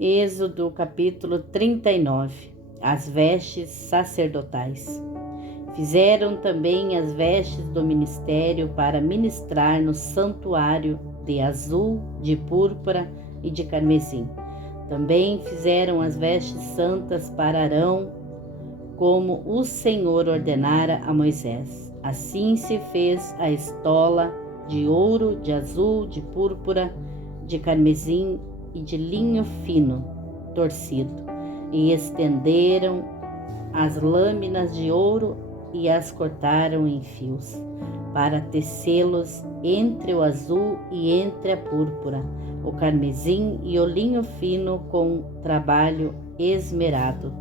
Êxodo capítulo 39. As vestes sacerdotais. Fizeram também as vestes do ministério para ministrar no santuário de azul, de púrpura e de carmesim. Também fizeram as vestes santas para Arão, como o Senhor ordenara a Moisés. Assim se fez a estola de ouro, de azul, de púrpura, de carmesim e de linho fino, torcido, e estenderam as lâminas de ouro e as cortaram em fios, para tecê-los entre o azul e entre a púrpura, o carmesim e o linho fino com trabalho esmerado.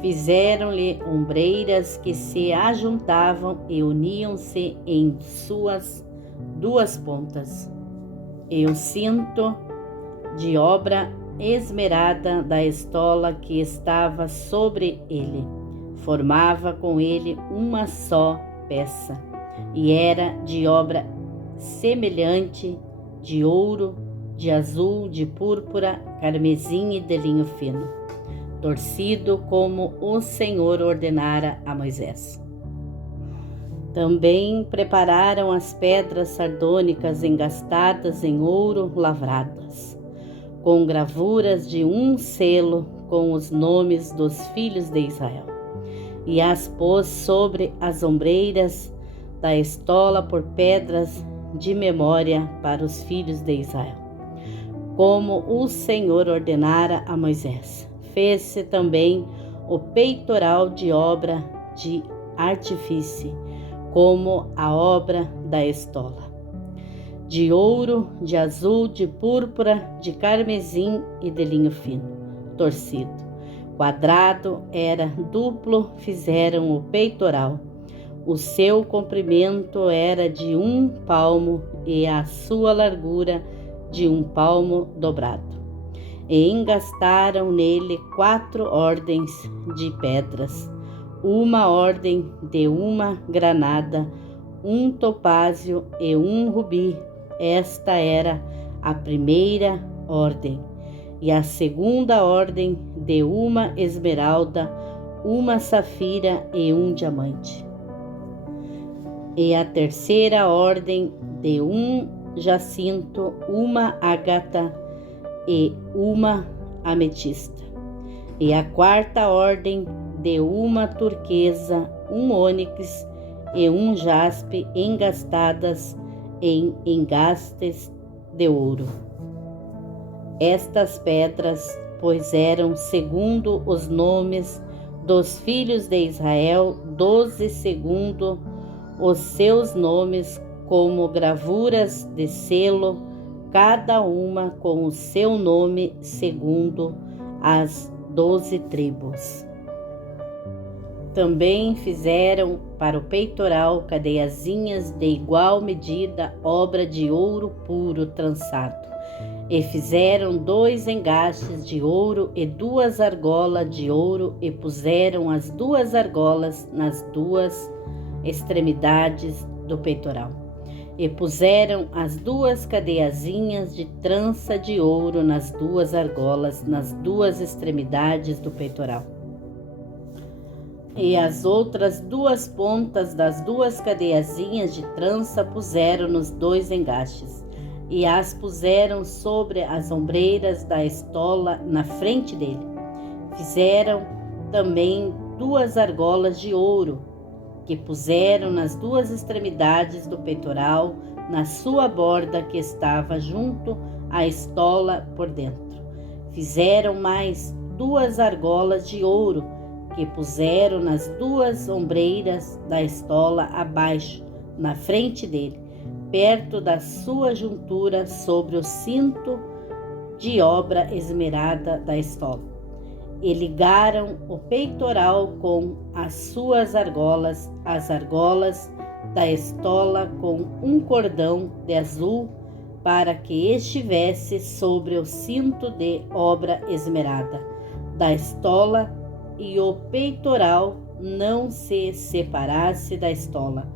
Fizeram-lhe ombreiras que se ajuntavam e uniam-se em suas duas pontas, e o cinto de obra esmerada da estola que estava sobre ele formava com ele uma só peça, e era de obra semelhante, de ouro, de azul, de púrpura, carmesim e de linho fino, torcido como o Senhor ordenara a Moisés. Também prepararam as pedras sardônicas engastadas em ouro lavradas, com gravuras de um selo com os nomes dos filhos de Israel, e as pôs sobre as ombreiras da estola por pedras de memória para os filhos de Israel, como o Senhor ordenara a Moisés. Fez-se também o peitoral de obra de artífice, como a obra da estola, de ouro, de azul, de púrpura, de carmesim e de linho fino, torcido. Quadrado era duplo, fizeram o peitoral. O seu comprimento era de 1 palmo e a sua largura de 1 palmo dobrado. E engastaram nele 4 ordens de pedras, uma ordem de uma granada, um topázio e um rubi. Esta era a primeira ordem. E a segunda ordem de uma esmeralda, uma safira e um diamante. E a terceira ordem de um jacinto, uma ágata e uma ametista. E a quarta ordem de uma turquesa, um ônix e um jaspe engastadas em engastes de ouro. Estas pedras, pois, eram segundo os nomes dos filhos de Israel, 12 segundo os seus nomes, como gravuras de selo, cada uma com o seu nome, segundo as 12 tribos. Também fizeram para o peitoral cadeiazinhas de igual medida, obra de ouro puro trançado. E fizeram 2 engastes de ouro e 2 argolas de ouro, e puseram as 2 argolas nas 2 extremidades do peitoral. E puseram as 2 cadeiazinhas de trança de ouro nas 2 argolas, nas 2 extremidades do peitoral. E as outras 2 pontas das 2 cadeiazinhas de trança puseram nos 2 engastes, e as puseram sobre as ombreiras da estola na frente dele. Fizeram também 2 argolas de ouro, que puseram nas 2 extremidades do peitoral, na sua borda que estava junto à estola por dentro. Fizeram mais 2 argolas de ouro, que puseram nas 2 ombreiras da estola abaixo, na frente dele, perto da sua juntura, sobre o cinto de obra esmerada da estola. E ligaram o peitoral com as suas argolas, as argolas da estola com um cordão de azul, para que estivesse sobre o cinto de obra esmerada da estola, e o peitoral não se separasse da estola,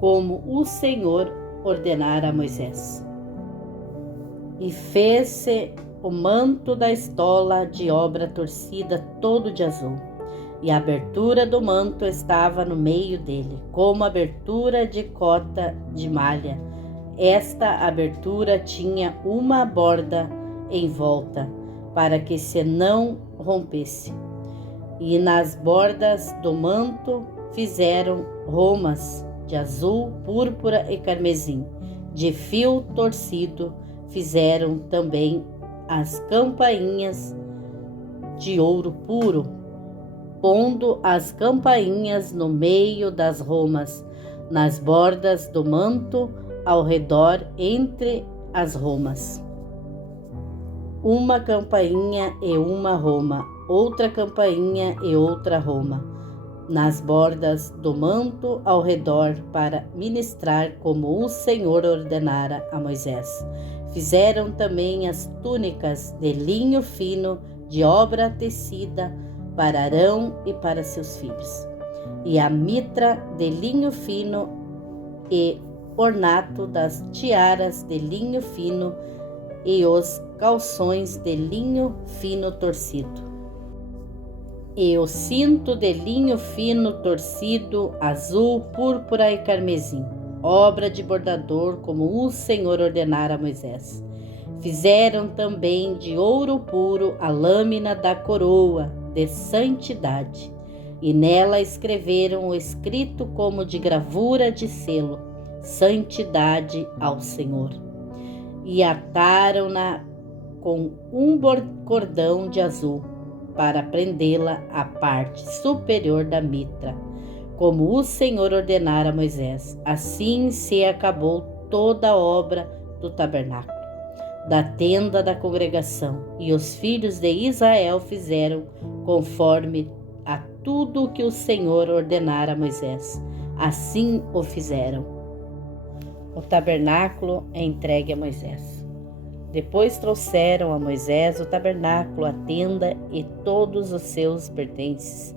como o Senhor ordenara a Moisés. E fez-se o manto da estola de obra torcida todo de azul, e a abertura do manto estava no meio dele, como abertura de cota de malha. Esta abertura tinha uma borda em volta, para que se não rompesse. E nas bordas do manto fizeram romas de azul, púrpura e carmesim. De fio torcido fizeram também as campainhas de ouro puro, pondo as campainhas no meio das romas, nas bordas do manto, ao redor entre as romas. Uma campainha e uma roma, outra campainha e outra roma, nas bordas do manto ao redor, para ministrar como o Senhor ordenara a Moisés. Fizeram também as túnicas de linho fino, de obra tecida, para Arão e para seus filhos, e a mitra de linho fino e ornato das tiaras de linho fino e os calções de linho fino torcido, e o cinto de linho fino torcido, azul, púrpura e carmesim, obra de bordador, como o Senhor ordenara a Moisés. Fizeram também de ouro puro a lâmina da coroa de santidade, e nela escreveram o escrito como de gravura de selo: santidade ao Senhor. E ataram-na com um cordão de azul, para prendê-la à parte superior da mitra, como o Senhor ordenara a Moisés. Assim se acabou toda a obra do tabernáculo, da tenda da congregação, e os filhos de Israel fizeram conforme a tudo o que o Senhor ordenara a Moisés. Assim o fizeram. O tabernáculo é entregue a Moisés. Depois trouxeram a Moisés o tabernáculo, a tenda e todos os seus pertences,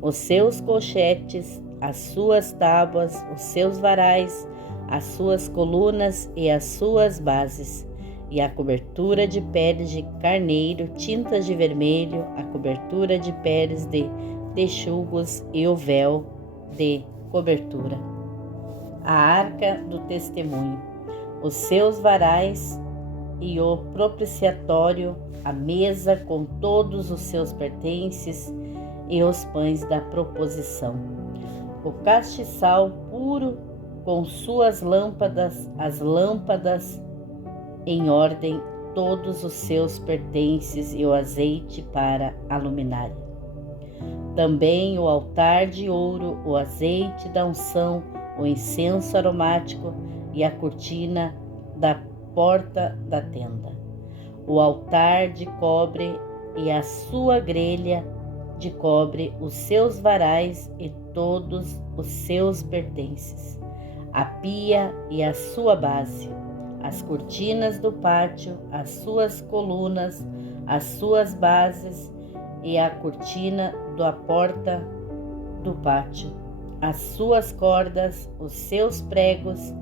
os seus colchetes, as suas tábuas, os seus varais, as suas colunas e as suas bases, e a cobertura de peles de carneiro, tintas de vermelho, a cobertura de peles de texugos e o véu de cobertura, a arca do testemunho, os seus varais e o propiciatório, a mesa com todos os seus pertences e os pães da proposição, o castiçal puro com suas lâmpadas, as lâmpadas em ordem, todos os seus pertences e o azeite para a luminária. Também o altar de ouro, o azeite da unção, o incenso aromático e a cortina da porta da tenda, o altar de cobre e a sua grelha de cobre, os seus varais e todos os seus pertences, a pia e a sua base, as cortinas do pátio, as suas colunas, as suas bases e a cortina da porta do pátio, as suas cordas, os seus pregos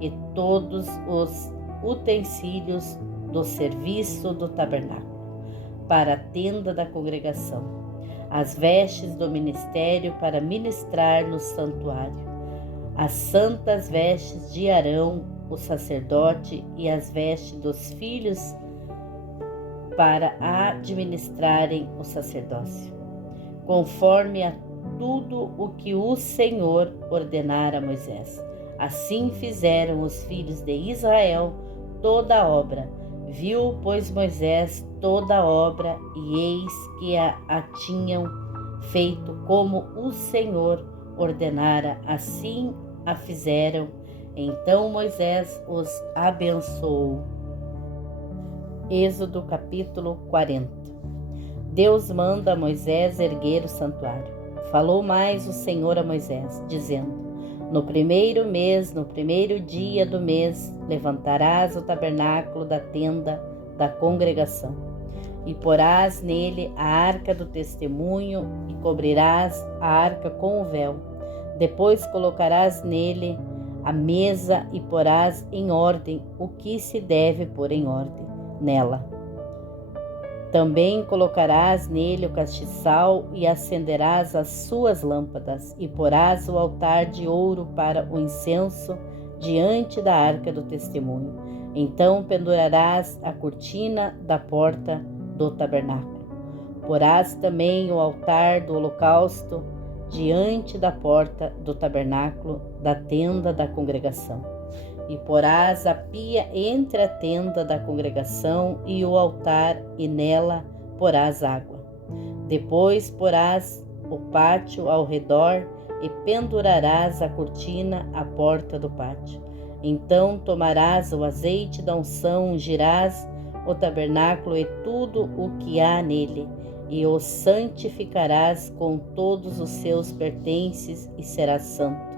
e todos os utensílios do serviço do tabernáculo, para a tenda da congregação, as vestes do ministério para ministrar no santuário, as santas vestes de Arão, o sacerdote, e as vestes dos filhos para administrarem o sacerdócio, conforme a tudo o que o Senhor ordenara a Moisés. Assim fizeram os filhos de Israel toda a obra. Viu, pois, Moisés toda a obra, e eis que a tinham feito como o Senhor ordenara, assim a fizeram. Então Moisés os abençoou. Êxodo capítulo 40. Deus manda a Moisés erguer o santuário. Falou mais o Senhor a Moisés, dizendo: no primeiro mês, no primeiro dia do mês, levantarás o tabernáculo da tenda da congregação, e porás nele a arca do testemunho, e cobrirás a arca com o véu. Depois colocarás nele a mesa, e porás em ordem o que se deve pôr em ordem nela. Também colocarás nele o castiçal e acenderás as suas lâmpadas e porás o altar de ouro para o incenso diante da arca do testemunho. Então pendurarás a cortina da porta do tabernáculo. Porás também o altar do holocausto diante da porta do tabernáculo da tenda da congregação. E porás a pia entre a tenda da congregação e o altar, e nela porás água. Depois porás o pátio ao redor e pendurarás a cortina à porta do pátio. Então tomarás o azeite da unção, ungirás o tabernáculo e tudo o que há nele, e o santificarás com todos os seus pertences, e será santo.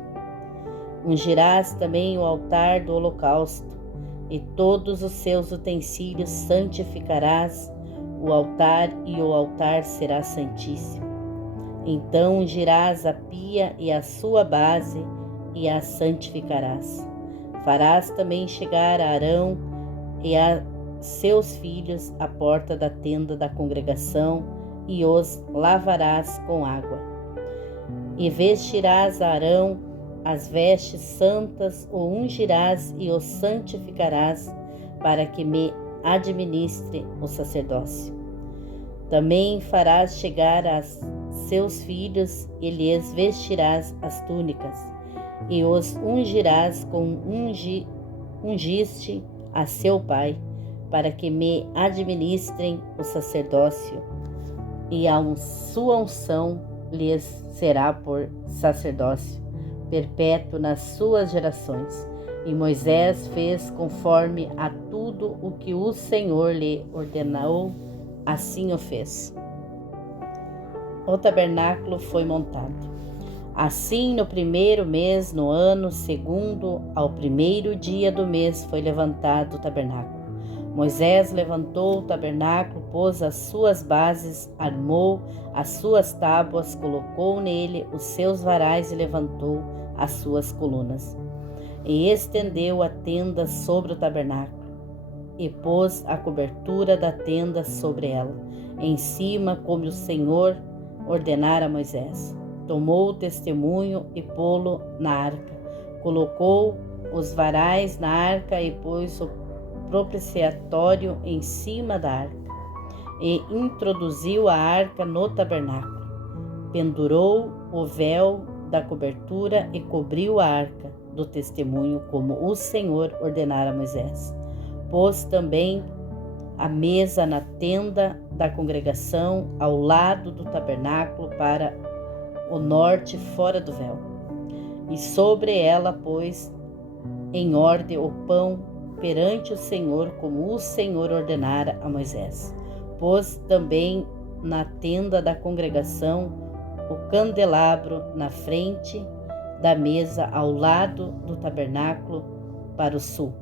Ungirás também o altar do holocausto, e todos os seus utensílios santificarás o altar, e o altar será santíssimo. Então ungirás a pia e a sua base, e a santificarás. Farás também chegar a Arão e a seus filhos à porta da tenda da congregação, e os lavarás com água. E vestirás a Arão as vestes santas, o ungirás e o santificarás, para que me administre o sacerdócio. Também farás chegar a seus filhos, e lhes vestirás as túnicas, e os ungirás como ungiste a seu pai, para que me administrem o sacerdócio, e a sua unção lhes será por sacerdócio perpétuo nas suas gerações. E Moisés fez conforme a tudo o que o Senhor lhe ordenou, assim o fez. O tabernáculo foi montado. Assim, no primeiro mês, no ano segundo, ao primeiro dia do mês, foi levantado o tabernáculo. Moisés levantou o tabernáculo, pôs as suas bases, armou as suas tábuas, colocou nele os seus varais e levantou as suas colunas. E estendeu a tenda sobre o tabernáculo, e pôs a cobertura da tenda sobre ela, em cima, como o Senhor ordenara a Moisés. Tomou o testemunho e pô-lo na arca. Colocou os varais na arca e pôs o propiciatório em cima da arca. E introduziu a arca no tabernáculo. Pendurou o véu da cobertura e cobriu a arca do testemunho, como o Senhor ordenara a Moisés. Pôs também a mesa na tenda da congregação, ao lado do tabernáculo, para o norte, fora do véu. E sobre ela pôs em ordem o pão perante o Senhor, como o Senhor ordenara a Moisés. Pôs também na tenda da congregação o candelabro na frente da mesa, ao lado do tabernáculo, para o sul.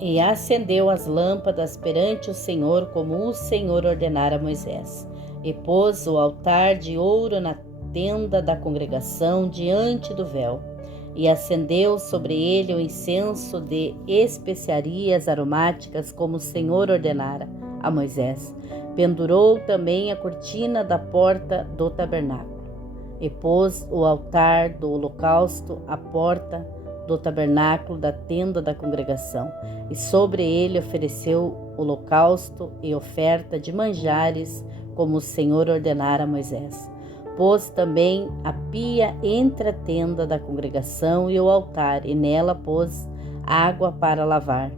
E acendeu as lâmpadas perante o Senhor, como o Senhor ordenara a Moisés. E pôs o altar de ouro na tenda da congregação, diante do véu. E acendeu sobre ele o incenso de especiarias aromáticas, como o Senhor ordenara a Moisés. Pendurou também a cortina da porta do tabernáculo. E pôs o altar do holocausto à porta do tabernáculo da tenda da congregação. E sobre ele ofereceu holocausto e oferta de manjares, como o Senhor ordenara a Moisés. Pôs também a pia entre a tenda da congregação e o altar, e nela pôs água para lavar.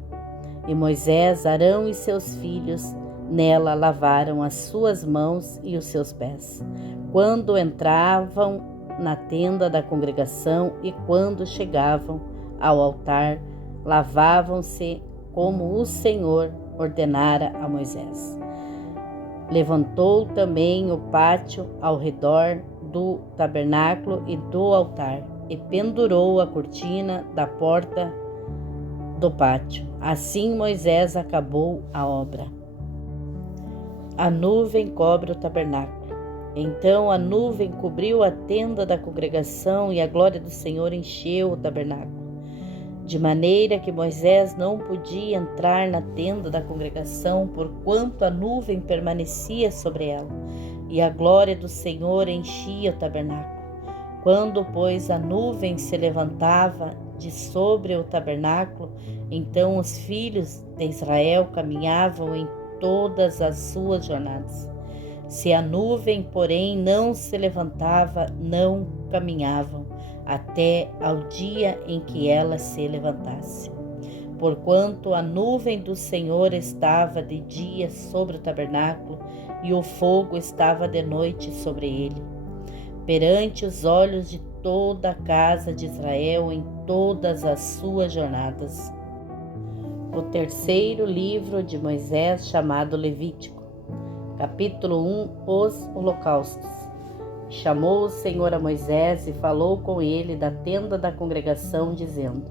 E Moisés, Arão e seus filhos nela lavaram as suas mãos e os seus pés, quando entravam na tenda da congregação e quando chegavam ao altar, lavavam-se como o Senhor ordenara a Moisés. Levantou também o pátio ao redor do tabernáculo e do altar, e pendurou a cortina da porta do pátio. Assim Moisés acabou a obra. A nuvem cobre o tabernáculo. Então a nuvem cobriu a tenda da congregação, e a glória do Senhor encheu o tabernáculo. de maneira que Moisés não podia entrar na tenda da congregação, porquanto a nuvem permanecia sobre ela, e a glória do Senhor enchia o tabernáculo. Quando, pois, a nuvem se levantava de sobre o tabernáculo, então os filhos de Israel caminhavam em todas as suas jornadas. Se a nuvem, porém, não se levantava, não caminhavam, até ao dia em que ela se levantasse. Porquanto a nuvem do Senhor estava de dia sobre o tabernáculo, e o fogo estava de noite sobre ele, perante os olhos de toda a casa de Israel em todas as suas jornadas. O terceiro livro de Moisés, chamado Levítico. Capítulo 1. Os holocaustos. Chamou o Senhor a Moisés e falou com ele da tenda da congregação, dizendo: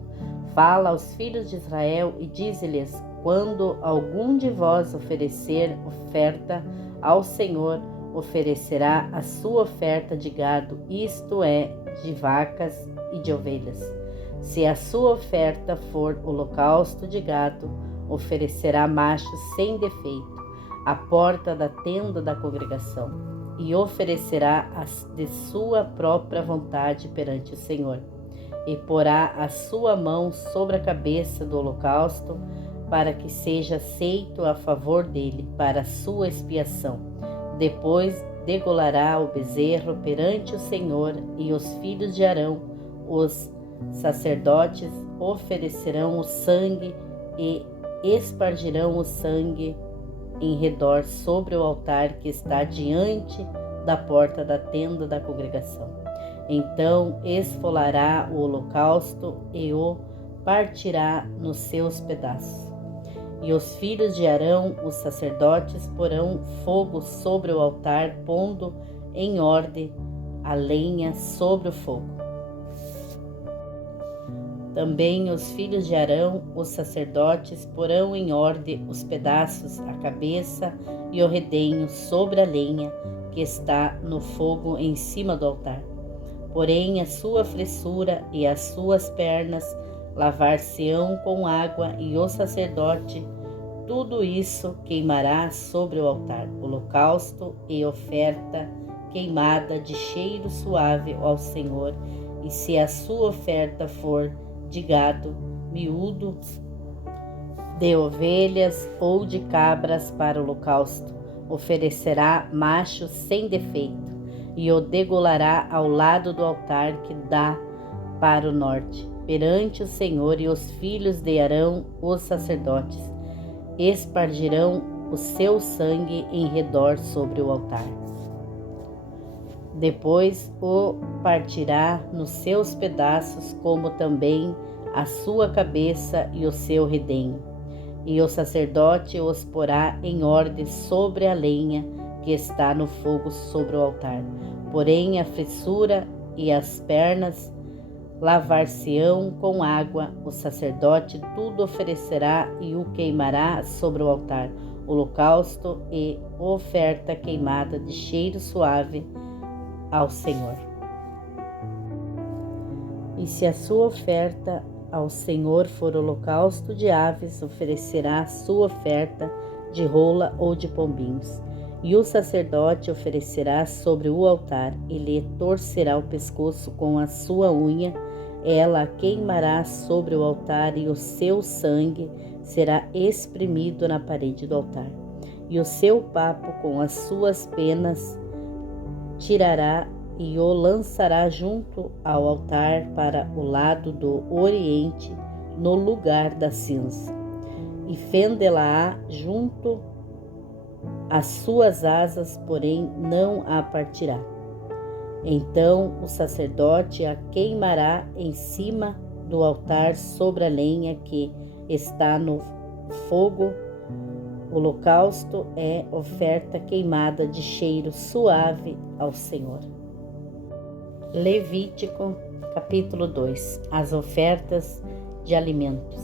Fala aos filhos de Israel e dize-lhes: quando algum de vós oferecer oferta ao Senhor, oferecerá a sua oferta de gado, isto é, de vacas e de ovelhas. Se a sua oferta for holocausto de gado, oferecerá machos sem defeito, à porta da tenda da congregação, e oferecerá de sua própria vontade perante o Senhor, e porá a sua mão sobre a cabeça do holocausto, para que seja aceito a favor dele, para a sua expiação. Depois degolará o bezerro perante o Senhor, e os filhos de Arão, os sacerdotes, oferecerão o sangue e espargirão o sangue em redor sobre o altar que está diante da porta da tenda da congregação. Então esfolará o holocausto e o partirá nos seus pedaços. E os filhos de Arão, os sacerdotes, porão fogo sobre o altar, pondo em ordem a lenha sobre o fogo. Também os filhos de Arão, os sacerdotes, porão em ordem os pedaços, a cabeça e o redenho sobre a lenha que está no fogo em cima do altar. Porém, a sua fressura e as suas pernas lavar-se-ão com água, e o sacerdote tudo isso queimará sobre o altar, holocausto e oferta queimada de cheiro suave ao Senhor. E se a sua oferta for de gado miúdo, de ovelhas ou de cabras para o holocausto, oferecerá macho sem defeito, e o degolará ao lado do altar que dá para o norte, perante o Senhor. E os filhos de Arão, os sacerdotes, espargirão o seu sangue em redor sobre o altar. Depois o partirá nos seus pedaços, como também a sua cabeça e o seu redenho. E o sacerdote os porá em ordem sobre a lenha que está no fogo sobre o altar. Porém, a fressura e as pernas lavar-se-ão com água. O sacerdote tudo oferecerá e o queimará sobre o altar, holocausto e oferta queimada de cheiro suave ao Senhor. E se a sua oferta ao Senhor for holocausto de aves, oferecerá a sua oferta de rola ou de pombinhos. E o sacerdote oferecerá sobre o altar, e lhe torcerá o pescoço com a sua unha, ela a queimará sobre o altar, e o seu sangue será espremido na parede do altar. E o seu papo com as suas penas tirará e o lançará junto ao altar para o lado do oriente, no lugar da cinza, e fendê-la-á junto às suas asas, porém não a partirá. Então o sacerdote a queimará em cima do altar sobre a lenha que está no fogo. O holocausto é oferta queimada de cheiro suave ao Senhor. Levítico, capítulo 2. As ofertas de alimentos.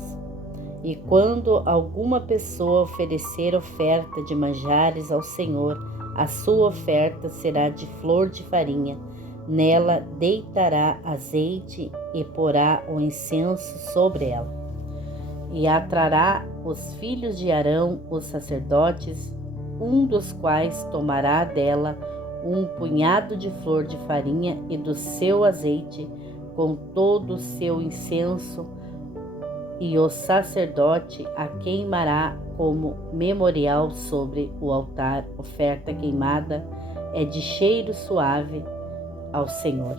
E quando alguma pessoa oferecer oferta de manjares ao Senhor, a sua oferta será de flor de farinha. Nela deitará azeite e porá o incenso sobre ela. E atrará os filhos de Arão, os sacerdotes, um dos quais tomará dela um punhado de flor de farinha e do seu azeite, com todo o seu incenso, e o sacerdote a queimará como memorial sobre o altar. Oferta queimada é de cheiro suave ao Senhor.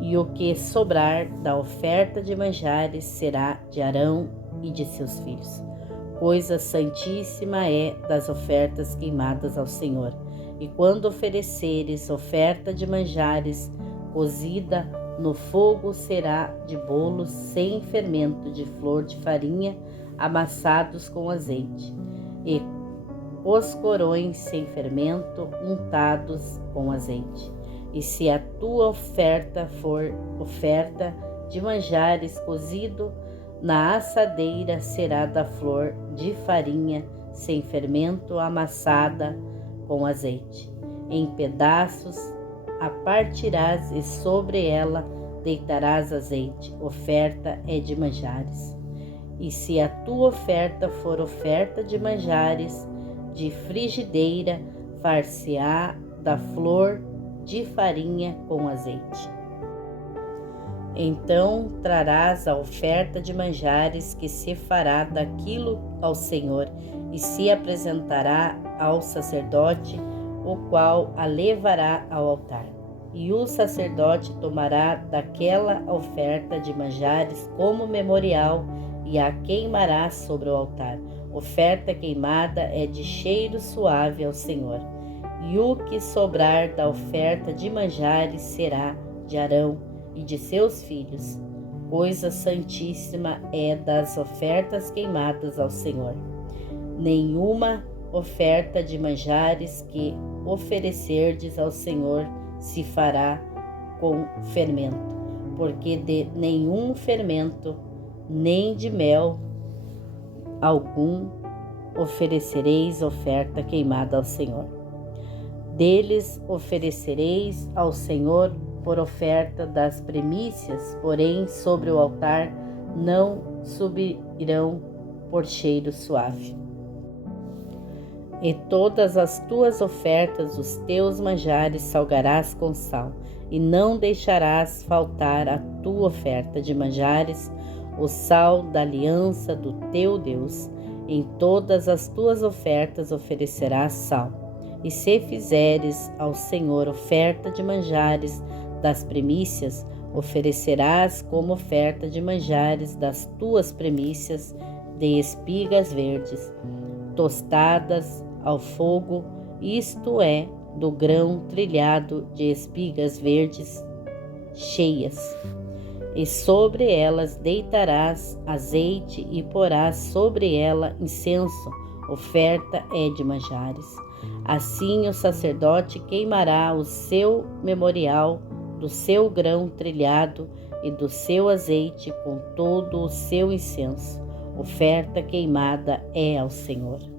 E o que sobrar da oferta de manjares será de Arão e de seus filhos. Coisa santíssima é das ofertas queimadas ao Senhor. E quando ofereceres oferta de manjares cozida no fogo, será de bolos sem fermento, de flor de farinha, amassados com azeite, e os corões sem fermento, untados com azeite. E se a tua oferta for oferta de manjares cozido na assadeira, será da flor de farinha sem fermento, amassada com azeite. Em pedaços a partirás e sobre ela deitarás azeite. Oferta é de manjares. E se a tua oferta for oferta de manjares de frigideira, far-se-á da flor de farinha com azeite. Então trarás a oferta de manjares, que se fará daquilo ao Senhor, e se apresentará ao sacerdote, o qual a levará ao altar. E o sacerdote tomará daquela oferta de manjares como memorial e a queimará sobre o altar. Oferta queimada é de cheiro suave ao Senhor. E o que sobrar da oferta de manjares será de Arão e de seus filhos. Coisa santíssima é das ofertas queimadas ao Senhor. Nenhuma oferta de manjares que oferecerdes ao Senhor se fará com fermento, porque de nenhum fermento, nem de mel algum oferecereis oferta queimada ao Senhor. Deles oferecereis ao Senhor por oferta das primícias, porém sobre o altar não subirão por cheiro suave. E todas as tuas ofertas, os teus manjares, salgarás com sal, e não deixarás faltar a tua oferta de manjares, o sal da aliança do teu Deus. Em todas as tuas ofertas oferecerás sal. E se fizeres ao Senhor oferta de manjares das primícias, oferecerás como oferta de manjares das tuas primícias de espigas verdes, tostadas ao fogo, isto é, do grão trilhado de espigas verdes cheias. E sobre elas deitarás azeite e porás sobre ela incenso. Oferta é de manjares. Assim o sacerdote queimará o seu memorial do seu grão trilhado e do seu azeite com todo o seu incenso. Oferta queimada é ao Senhor.